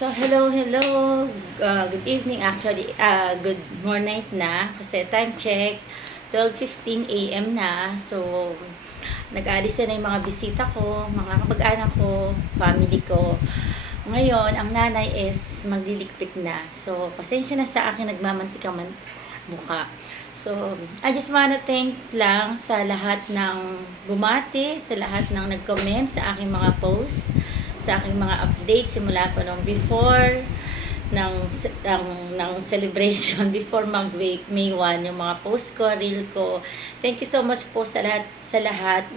So, hello. Good evening actually. Good morning na. Kasi time check, 12:15 a.m. na. So, nag-aalis na yung mga bisita ko, mga kapag-anak ko, family ko. Ngayon, ang nanay is magliligpit na. So, pasensya na sa akin nagmamantikang mukha. So, I just wanna thank lang sa lahat ng bumati, sa lahat ng nag-comment sa aking mga posts, sa aking mga updates simula pa nung before ng celebration before May 1 yung mga post ko, reel ko. Thank you so much po sa lahat.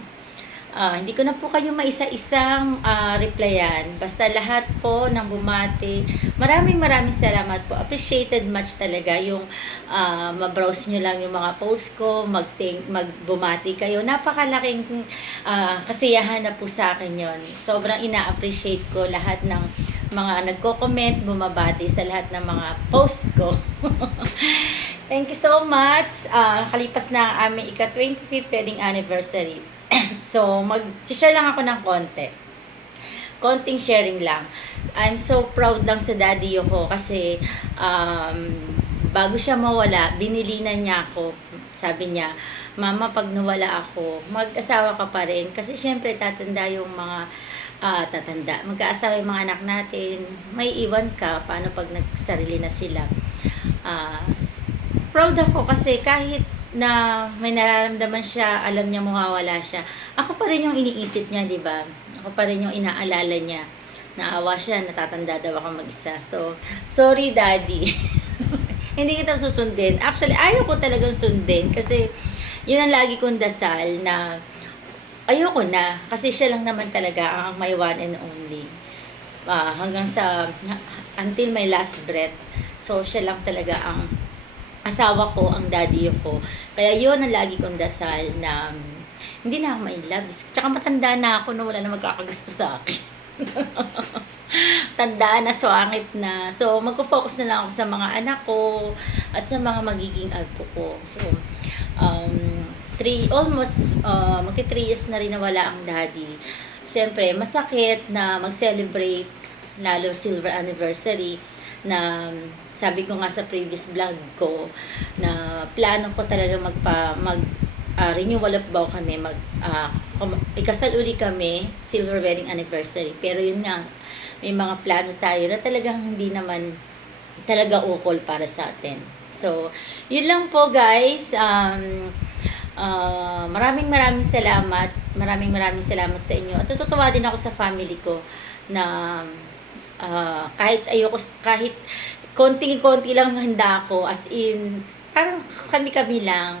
Hindi ko na po kayo maisa-isang replyan. Basta lahat po ng bumati. Maraming salamat po. Appreciated much talaga yung ma-browse nyo lang yung mga post ko, magbumati kayo. Napakalaking kasiyahan na po sa akin yon. Sobrang ina-appreciate ko lahat ng mga nagko-comment, bumabati sa lahat ng mga post ko. Thank you so much. Kalipas na ang aming ika-25th wedding anniversary. So, mag-share lang ako ng konting sharing lang. I'm so proud lang sa daddy ko kasi bago siya mawala, binili na niya ako. Sabi niya, "Mama, pag nawala ako, mag-asawa ka pa rin." Kasi syempre, tatanda yung mga mag-aasawa yung mga anak natin. May iwan ka, paano pag nagsarili na sila. Proud ako kasi kahit na may nararamdaman siya, alam niya mawawala siya. Ako pa rin yung iniisip niya, di ba? Ako pa rin yung inaalala niya. Naawa siya, natatanda daw ako mag-isa. So, sorry daddy. Hindi kita susundin. Actually, ayaw ko talagang sundin kasi yun ang lagi kong dasal na ayoko na. Kasi siya lang naman talaga ang my one and only. Hanggang sa, until my last breath. So, siya lang talaga ang asawa ko, ang daddy ko. Kaya yun ang lagi kong dasal na hindi na ako ma-inlove. Tsaka matanda na ako na wala na magkakagusto sa akin. Tandaan na, swangit na. So, magpo-focus na lang ako sa mga anak ko at sa mga magiging apo ko. So, magti 3 years na rin nawala ang daddy. Siyempre, masakit na mag-celebrate, lalo silver anniversary, na sabi ko nga sa previous vlog ko na plano ko talaga renewal of vow kami, ikasal uli kami, silver wedding anniversary. Pero yun nga, may mga plano tayo na talagang hindi naman talaga ukol para sa atin. So, yun lang po guys. Maraming salamat. Maraming salamat sa inyo. At tutuwa din ako sa family ko na kahit konti lang handa ako, as in, parang kami lang,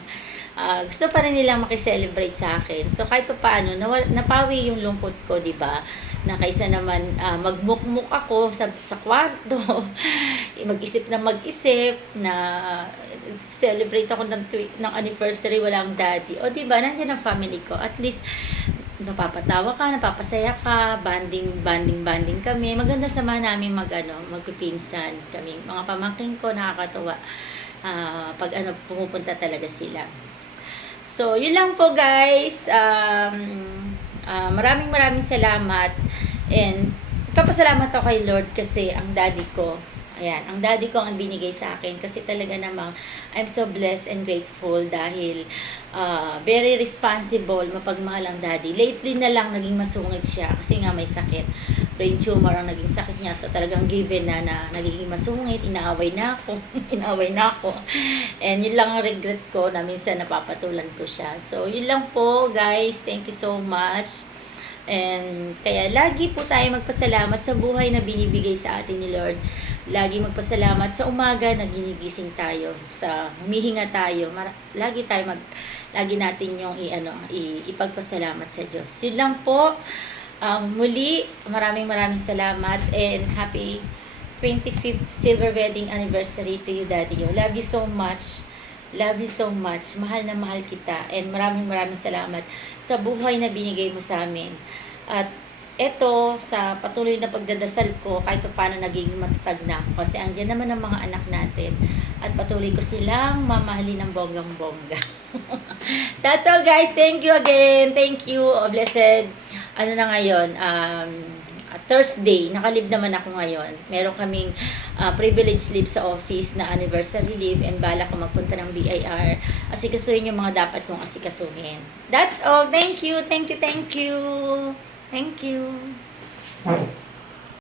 gusto pa rin nilang makiselebrate sa akin. So, kahit pa paano, napawi yung lungkot ko, di ba? Na kaysa naman magmukmuk ako sa kwarto, mag-isip na celebrate ako ng anniversary, walang daddy. O, di ba? Nandiyan ang family ko. At least, napapatawa ka, napapasaya ka, banding kami. Maganda sama namin magpipinsan kami. Mga pamangkin ko, nakakatuwa. Pag pumupunta talaga sila. So, yun lang po guys. Maraming salamat. And, papasalamat ako kay Lord kasi ang daddy ko, ang daddy ko ang binigay sa akin kasi talaga namang I'm so blessed and grateful dahil very responsible, mapagmahal ang daddy. Lately na lang naging masungit siya kasi nga may sakit. Brain tumor ang naging sakit niya. So talagang given na nagiging masungit, inaaway na ako. And yun lang ang regret ko na minsan napapatulan ko siya. So yun lang po guys. Thank you so much. And kaya lagi po tayo magpasalamat sa buhay na binibigay sa atin ni Lord. Lagi magpasalamat sa umaga na ginigising tayo, sa humihinga tayo. Lagi natin yung ipagpasalamat sa Diyos. Yun lang po. Muli, maraming salamat and happy 25th silver wedding anniversary to you, Daddy. Love you so much. Love you so much. Mahal na mahal kita. And maraming salamat sa buhay na binigay mo sa amin. At eto, sa patuloy na pagdadasal ko, kahit paano naging matatag na ako. Kasi andyan naman ang mga anak natin. At patuloy ko silang mamahalin ng bonggang-bongga. That's all guys. Thank you again. Thank you. Oh, blessed. Ano na ngayon? Thursday, nakalib naman ako ngayon. Meron kaming privilege leave sa office na anniversary leave and bala ko magpunta ng BIR. Asikasuhin yung mga dapat kong asikasuhin. That's all. Thank you, thank you, thank you. Thank you.